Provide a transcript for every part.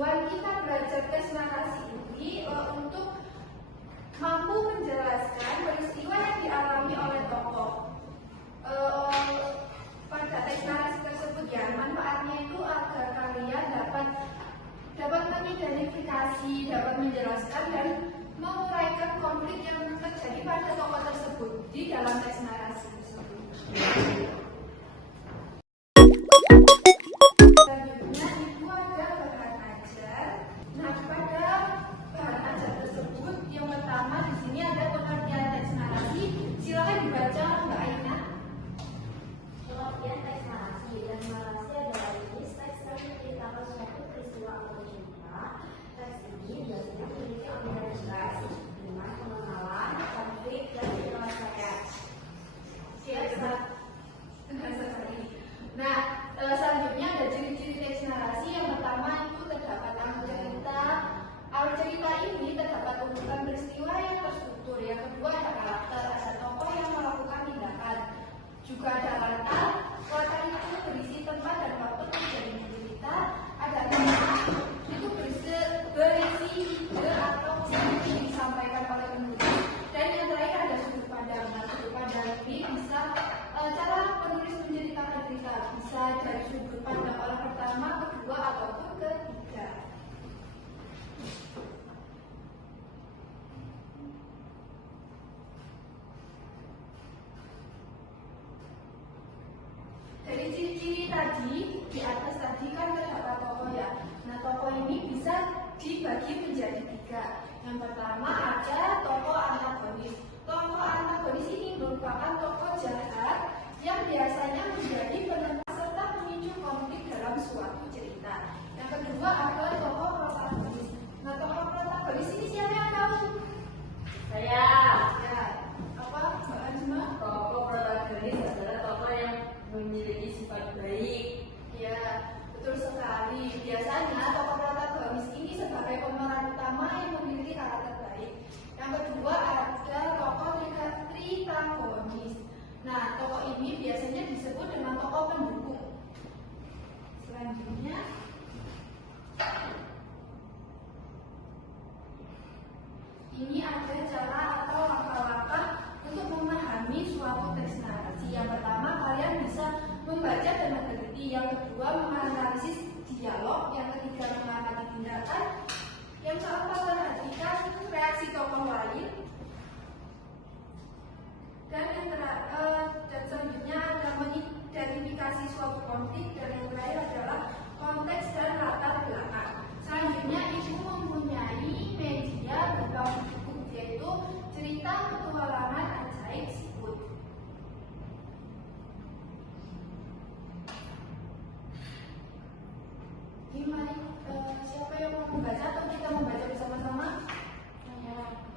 tujuan kita belajar tes narasi ini untuk mampu menjelaskan peristiwa yang dialami oleh tokoh pada teks narasi tersebut ya. Manfaatnya itu agar kalian dapat mengidentifikasi, dapat menjelaskan dan menguraikan konflik yang terjadi pada tokoh tersebut di dalam teks narasi tersebut. Selanjutnya itu ada bahan ajar. Nah, pada bahan ajar tersebut yang pertama di sini ada pengertian teks narasi. Silakan dibaca Mbak Aina. Pengertian teks narasi. Dan narasi adalah jenis teks yang menceritakan suatu peristiwa atau cerita. Teks ini biasanya memiliki ambilan jelas dengan pengenalan, konflik, dan penyelesaian. Nah, selanjutnya ada ciri-ciri teks narasi. Yang pertama itu terdapat alur cerita. Alur cerita ini terdapat urutan peristiwa yang terstruktur. Yang kedua ada karakter, ada tokoh yang melakukan tindakan. Juga ada latar. Latar itu berisi tempat dan waktu terjadinya cerita. Ada tema, itu berisi ide atau visi yang disampaikan oleh penulis. Dan yang terakhir ada sudut pandang. Nah, sudut pandang ini bisa cara penulis menceritakan cerita, bisa dari sudut pandang orang pertama, kedua, ataupun ketiga. Dari ciri-ciri tadi, di atas tadi kan terdapat tokoh ya. Nah, tokoh ini bisa dibagi menjadi tiga. Yang pertama ada tokoh antagonis. Tokoh antagonis ini merupakan tokoh jahat yang biasanya menjadi penentang serta memicu konflik dalam suatu cerita. Yang kedua ada tokoh protagonis. Nah, tokoh protagonis ini siapa yang tahu? Saya. Ya, apa Mbak Anjma? Tokoh protagonis adalah tokoh yang memiliki sifat baik. Ya, betul sekali. Biasanya tokoh protagonis ini sebagai pemeran utama yang memiliki karakter baik. Yang kedua ada tokoh tritagonis. Nah, tokoh ini biasanya disebut dengan tokoh pendukung. Selanjutnya, ini ada cara atau langkah-langkah untuk memahami suatu teks narasi. Yang pertama, kalian bisa membaca dengan teliti. Yang kedua, menganalisis dialog. Yang ketiga, mengamati tindakan. Yang keempat, perhatikan reaksi tokoh lain. Dan selanjutnya ada mengidentifikasi suatu konflik. Dan yang terakhir adalah konteks dan latar belakang. Selanjutnya ibu mempunyai media berupa buku, yaitu cerita petualangan ajaib Siput. Ini mari siapa yang mau membaca atau kita membaca bersama-sama?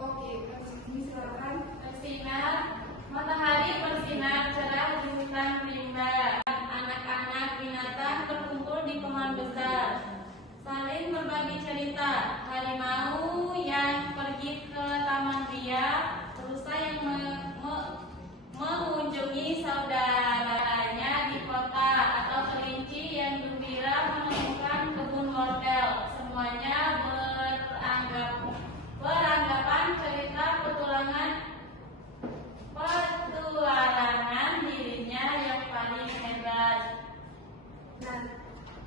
Oke, ini silakan. Bersinar, matahari bersinar cerah di hutan rimba. Anak-anak binatang berkumpul di pohon besar, saling berbagi cerita. Harimau yang pergi ke taman ria, rusa yang mengunjungi saudaranya di kota, atau kelinci yang gembira menemukan kebun wortel. Semuanya beranggapan cerita petualangan dirinya yang paling hebat. Nah,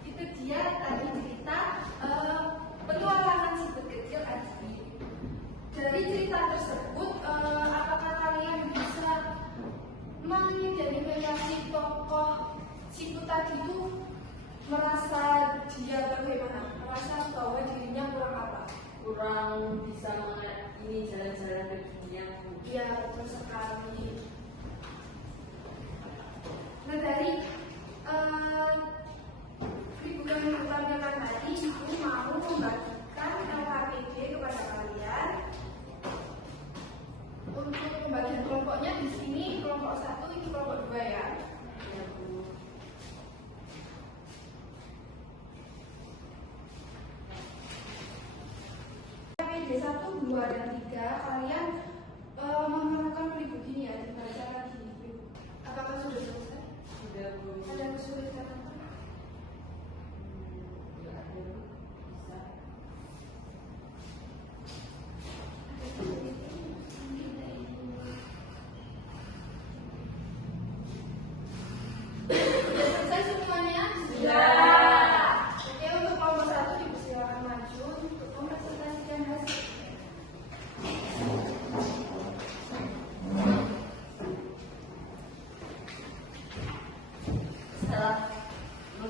itu dia tadi cerita petualangan Siput kecil Aji. Dari cerita tersebut, apakah kalian bisa mengidentifikasi tokoh Siput tadi itu merasa dia bagaimana? Merasa bahwa dirinya kurang apa? Kurang bisa ini jalan-jalan ke dunia. Iya, betul sekali. Nah, dari liburan-liburannya kan tadi, ibu mau membagikan LKPD kepada kalian. Untuk pembagian kelompoknya di sini kelompok 1, ini kelompok 2 ya. Ya, Bu. LKPD 1, 2, dan 3 kalian memerlukan beli begini ya, dibaca lagi. Apakah sudah selesai? Sudah, Bu.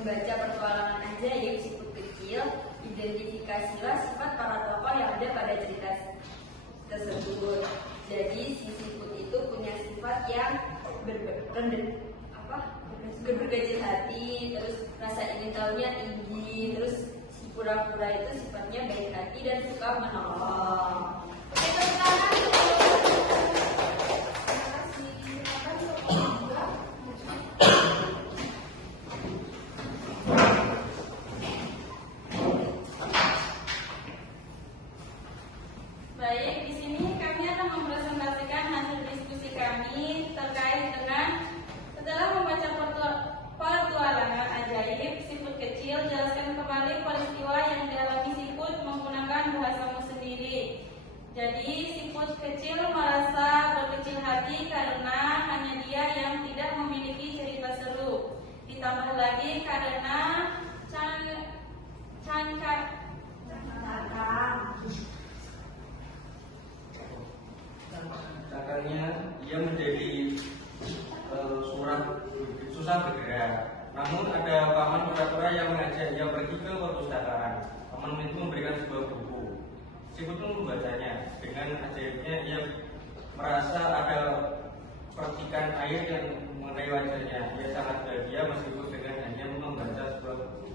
membaca petualangan ajaib siput kecil, identifikasilah sifat para tokoh yang ada pada cerita tersebut. Jadi si siput itu punya sifat yang berkecil hati, terus rasa ingin tahunya tinggi, terus si pura-pura itu sifatnya baik hati dan suka menolong. Oke, sekarang terima kasih. Silakan tokoh kedua. Baik, di sini kami akan mempresentasikan hasil diskusi kami terkait dengan setelah membaca petualangan ajaib siput kecil, jelaskan kembali peristiwa yang dialami siput menggunakan bahasamu sendiri. Jadi siput kecil merasa berkecil hati karena hanya dia yang tidak memiliki cerita seru. Ditambah lagi karena cangkangnya ia menjadi susah bergerak. Namun ada paman pura-pura yang mengajak ia pergi ke perpustakaan. Paman itu memberikan sebuah buku. Siput pun membacanya. Dengan ajaibnya ia merasa ada percikan air yang mengenai wajahnya. Ia sangat bahagia meskipun dengan hanya membaca sebuah buku.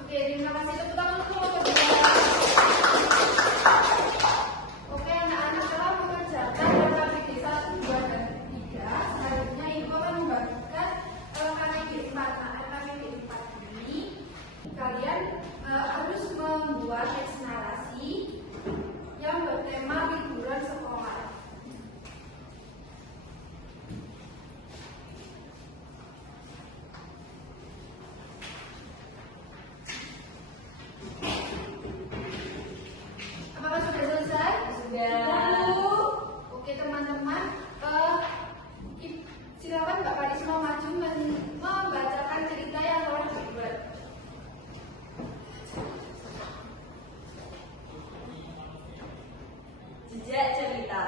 Oke, terima kasih. Tepuk tangan untuk kelompok kedua. Oke, anak-anak telah mengerjakan KKBD 1, 2, dan 3. Selanjutnya ibu akan membagikan KKBD 4. Nah, KKBD 4 ini kalian harus membuat teks narasi yang bertema liburan sekolah. Apakah sudah selesai? Sudah. Oke teman-teman, silakan Mbak Karisma maju membacakan cerita yang telah dibuat. Jejak cerita.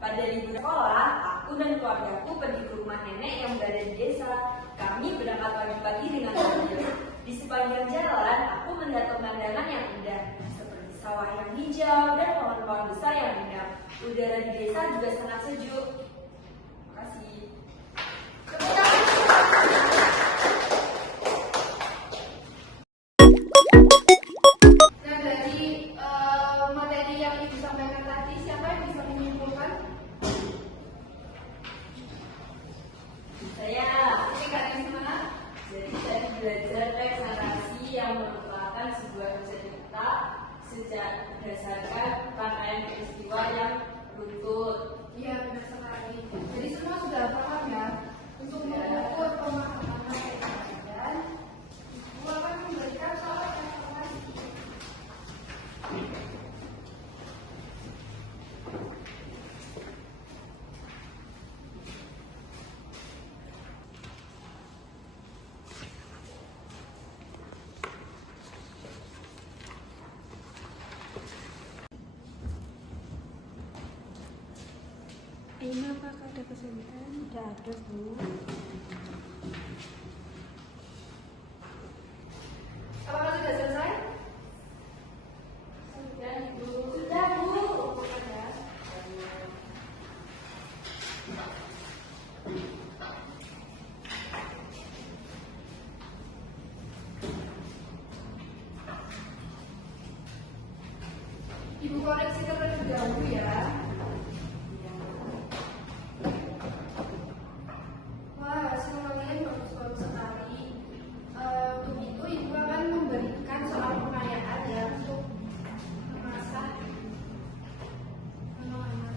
Pada libur sekolah, aku dan keluargaku pergi ke rumah nenek yang berada di desa. Kami berangkat pagi-pagi dengan mobil. Di sepanjang jalan, aku melihat pemandangan yang indah, seperti sawah yang hijau dan pohon-pohon besar yang rindang. Udara di desa juga sangat sejuk. Terima kasih. Tepuk tangan. Nah, dari materi yang Ibu sampaikan tadi, siapa yang bisa menyimpulkan? Saya. Oke, Kak Risma. Jadi saya belajar teks narasi yang merupakan sebuah cerita berdasarkan rangkaian peristiwa yang beruntut. Iya, benar sekali. Jadi semua sudah paham ya? Untuk mengukur pemahaman materi kalian, Ibu akan memberikan soal evaluasi. Ini apakah ada kesulitan? Tidak ada, Bu. Apakah sudah selesai? sudah Ibu. Sudah, Bu. Ada. Ibu koreksi terlebih dahulu ya. Wah, hasil kalian bagus-bagus sekali. Untuk itu Ibu akan memberikan soal pertanyaan ya untuk memasak anak-anak.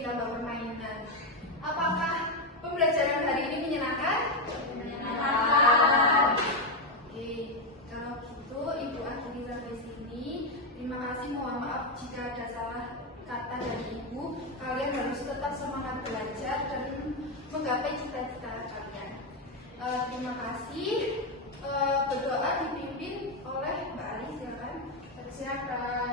ditambah permainan. Apakah pembelajaran hari ini menyenangkan? Menyenangkan. Oke, kalau gitu Ibu akhiri sampai sini. Terima kasih, mohon maaf jika ada salah kata dari Ibu. Kalian harus tetap semangat belajar dan menggapai cita-cita kalian. Terima kasih. Berdoa dipimpin oleh Mbak Ali, silakan. Silakan.